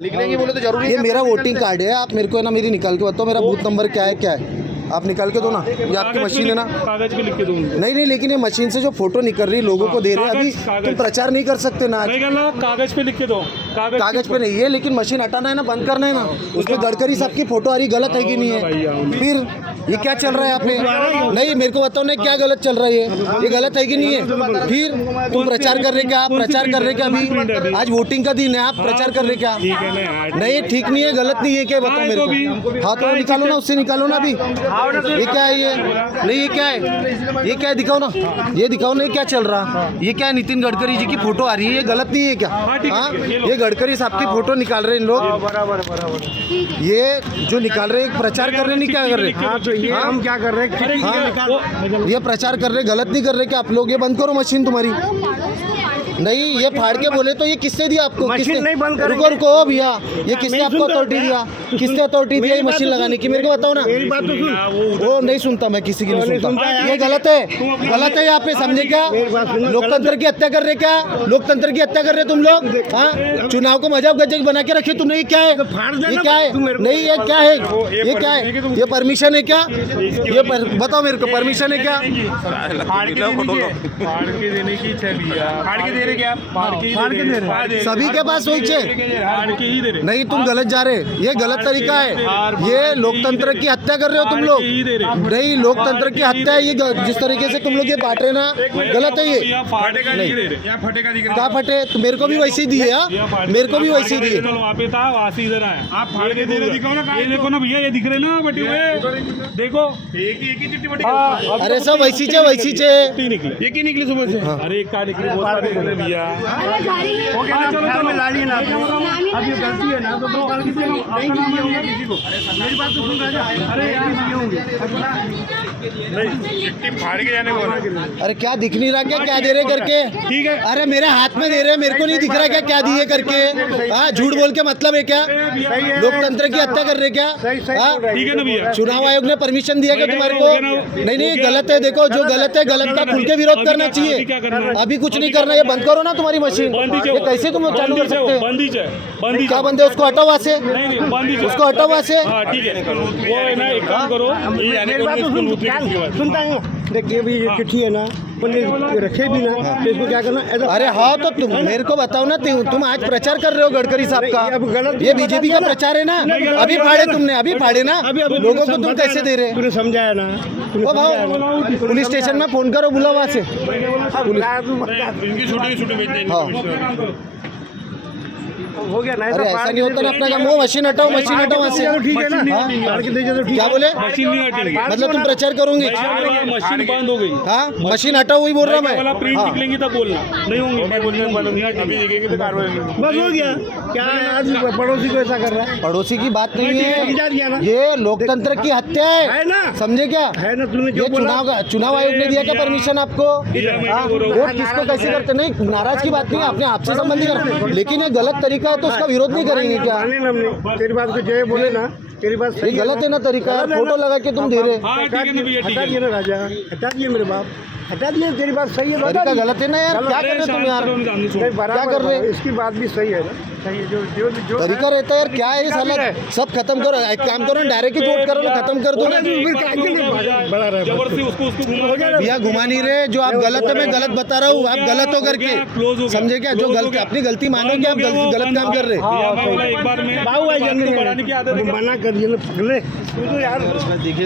लिख लेंगे बोले तो जरूरी ये मेरा वोटिंग कार्ड है, आप मेरे को है ना मेरी निकाल के बताओ मेरा बूथ नंबर क्या है आप निकाल के दो ना। ये आपकी मशीन है ना, कागज पे लिख के दूंगा। नहीं लेकिन ये मशीन से जो फोटो निकल रही लोगों को दे रहे हैं, अभी तुम प्रचार नहीं कर सकते ना। कागज पे लिख के दो। कागज पे नहीं है, लेकिन मशीन हटाना है ना, बंद करना है ना। उसमें गडकरी साहब की फोटो आ रही, गलत है कि नहीं है? फिर ये क्या चल रहा है आपने? नहीं मेरे को बताओ ना क्या गलत चल रहा है, ये गलत है कि नहीं है? फिर तुम प्रचार कर रहे क्या? आप प्रचार कर रहे क्या? अभी आज वोटिंग का दिन है, आप प्रचार कर रहे क्या? नहीं ठीक नहीं है, गलत नहीं है क्या? बताओ मेरे को। हाँ तो निकालो ना, उससे निकालो ना। अभी ये क्या है? ये नहीं, ये क्या है? ये क्या है? दिखाओ ना, ये दिखाओ ना, क्या चल रहा? ये क्या है? नितिन गडकरी जी की फोटो आ रही है, ये गलत नहीं है क्या? हाँ ये गडकरी साहब की फोटो निकाल रहे हैं इन लोग। बराबर ये जो निकाल रहे हैं प्रचार कर रहे नहीं, क्या कर रहे? हाँ तो ये हम क्या कर रहे हैं? हाँ ये प्रचार कर रहे, गलत नहीं कर रहे क्या आप लोग? ये बंद करो मशीन तुम्हारी। नहीं ये फाड़ के बोले तो ये किसने दिया आपको? किसने? नहीं बंद करो, रुको भैया, ये किसने आपको अथॉरिटी दिया? किसने अथॉरिटी दिया ये मशीन लगाने की? मेरे को बताओ ना। मेरी बात तो सुन। वो नहीं सुनता, मैं किसी की नहीं सुनता। ये गलत है, गलत है यहाँ पे, समझे क्या? लोकतंत्र की हत्या कर रहे क्या? लोकतंत्र की हत्या कर रहे तुम लोग। हाँ चुनाव को मजाक गजक बना के रखे तुमने। ये क्या है? ये क्या है? नहीं ये क्या है? ये क्या है? ये परमिशन है क्या? ये बताओ मेरे को, परमिशन है क्या? फाड़ के देने की इच्छा भी है। फाड़ के दे रहे क्या? फाड़ के दे रहे सभी के पास वही चाहिए। नहीं तुम गलत जा रहे, ये गलत तरीका है। ये लोकतंत्र की हत्या कर रहे हो तुम लोग। नहीं लोकतंत्र की हत्या है ये, जिस तरीके से तुम लोग ये बांट रहे ना, गलत है ये। क्या फटे? तो मेरे को भी वैसे ही दिए, मेरे को भी वैसे ही दिए। आप फाड़ के दे रहे, दिखाओ ना। ये देखो ना भैया, ये दिख रहे ना बटे हुए, देखो एक ही चिट्ठी बटी। अरे सब वैसी चे निकले, एक ही निकली सुबह से। अरे एक का निकले, बहुत सारे निकले भैया। चलो ला लिए ना, अब ये गलती है ना तो गलती से नहीं दिए होंगे किसी को। मेरी बात तो सुन राजा। अरे यार दिए होंगे नहीं, चिट्ठी फाड़ के जाने को। अरे क्या दिख नहीं रहा क्या? क्या दे रहे करके? ठीक है। अरे मेरे हाथ में दे रहे, मेरे को नहीं दिख रहा क्या क्या दिए करके? हाँ झूठ बोल के मतलब है क्या? लोकतंत्र की हत्या कर रहे क्या? ठीक है ना भैया? चुनाव आयोग ने परमिशन दिया क्या तुम्हारे को? नहीं गलत है। देखो जो गलत है, गलत का खुल के विरोध करना चाहिए। अभी कुछ नहीं करना, ये बंद करो ना तुम्हारी मशीन। ये कैसे तुम चालू कर सकते हैं? क्या बंद है? उसको हटाओ वहाँ से, उसको हटाओ वहाँ से। ठीक है वो है ना, एक काम करो, सुनता हूँ। देखिए भी ये चिट्ठी है ना, रखे भी ना, तो इसको क्या करना? अरे हाँ तो तुम मेरे को बताओ ना, तुम आज प्रचार कर रहे हो गडकरी साहब का, ये बीजेपी का प्रचार है ना। अभी फाड़े तुमने, अभी फाड़े ना लोगों को, तुम कैसे दे रहे? तूने समझाया ना? ओ भाई पुलिस स्टेशन में फोन करो, बुलाओ वहाँ से। इनकी छुट्टी हो गया ना? अरे ऐसा नहीं होता ना अपना काम। वो मशीन हटाओ, मशीन हटाओ वहाँ से। ठीक है ना? क्या बोले? मशीन नहीं हटेगी, मतलब तुम प्रचार करोगे? मशीन बंद हो गई। हाँ मशीन हटाओ, वही बोल रहा मैं। प्रिंट निकलेंगी तब बोलना, नहीं होंगी अभी दिखेंगे तो कार्रवाई। बस हो गया। क्या आज पड़ोसी को ऐसा कर रहा है? पड़ोसी की बात नहीं समझा दिया ना? है, ये लोकतंत्र की हत्या है ना? समझे क्या? है ना? तूने ये चुनाव आयोग ने दिया क्या परमिशन आपको? वोट किसको कैसे करते? नहीं नाराज की बात नहीं है, अपने आपसे संबंधी करते, लेकिन ये गलत तरीका है तो उसका विरोध नहीं करेंगे क्या? तेरी बात को जय बोले ना, तेरी बात ये गलत है ना तरीका, फोटो लगा के तुम दे रहे। हटा दिए ना राजा, हटा दिए मेरे बाप, हटा दिए। तेरी बात सही है, तरीका गलत है ना यार। क्या कर रहे तुम यार? क्या कर रहे? इसकी बात भी सही है ना, सही है। जो तरीका रहता है यार, क्या है साला? सब खत्म करो, एक काम करो ना, डायरेक्ट ही वोट करो ना, खत्म कर दो ना। भैया घुमा नहीं रहे, जो आप गलत है मैं गलत बता रहा हूँ, आप गलत हो करके, समझे क्या? जो गलत अपनी गलती मानोगे, आप गलत काम कर रहे। मना कर दिए ना पगले, तो यार देखिए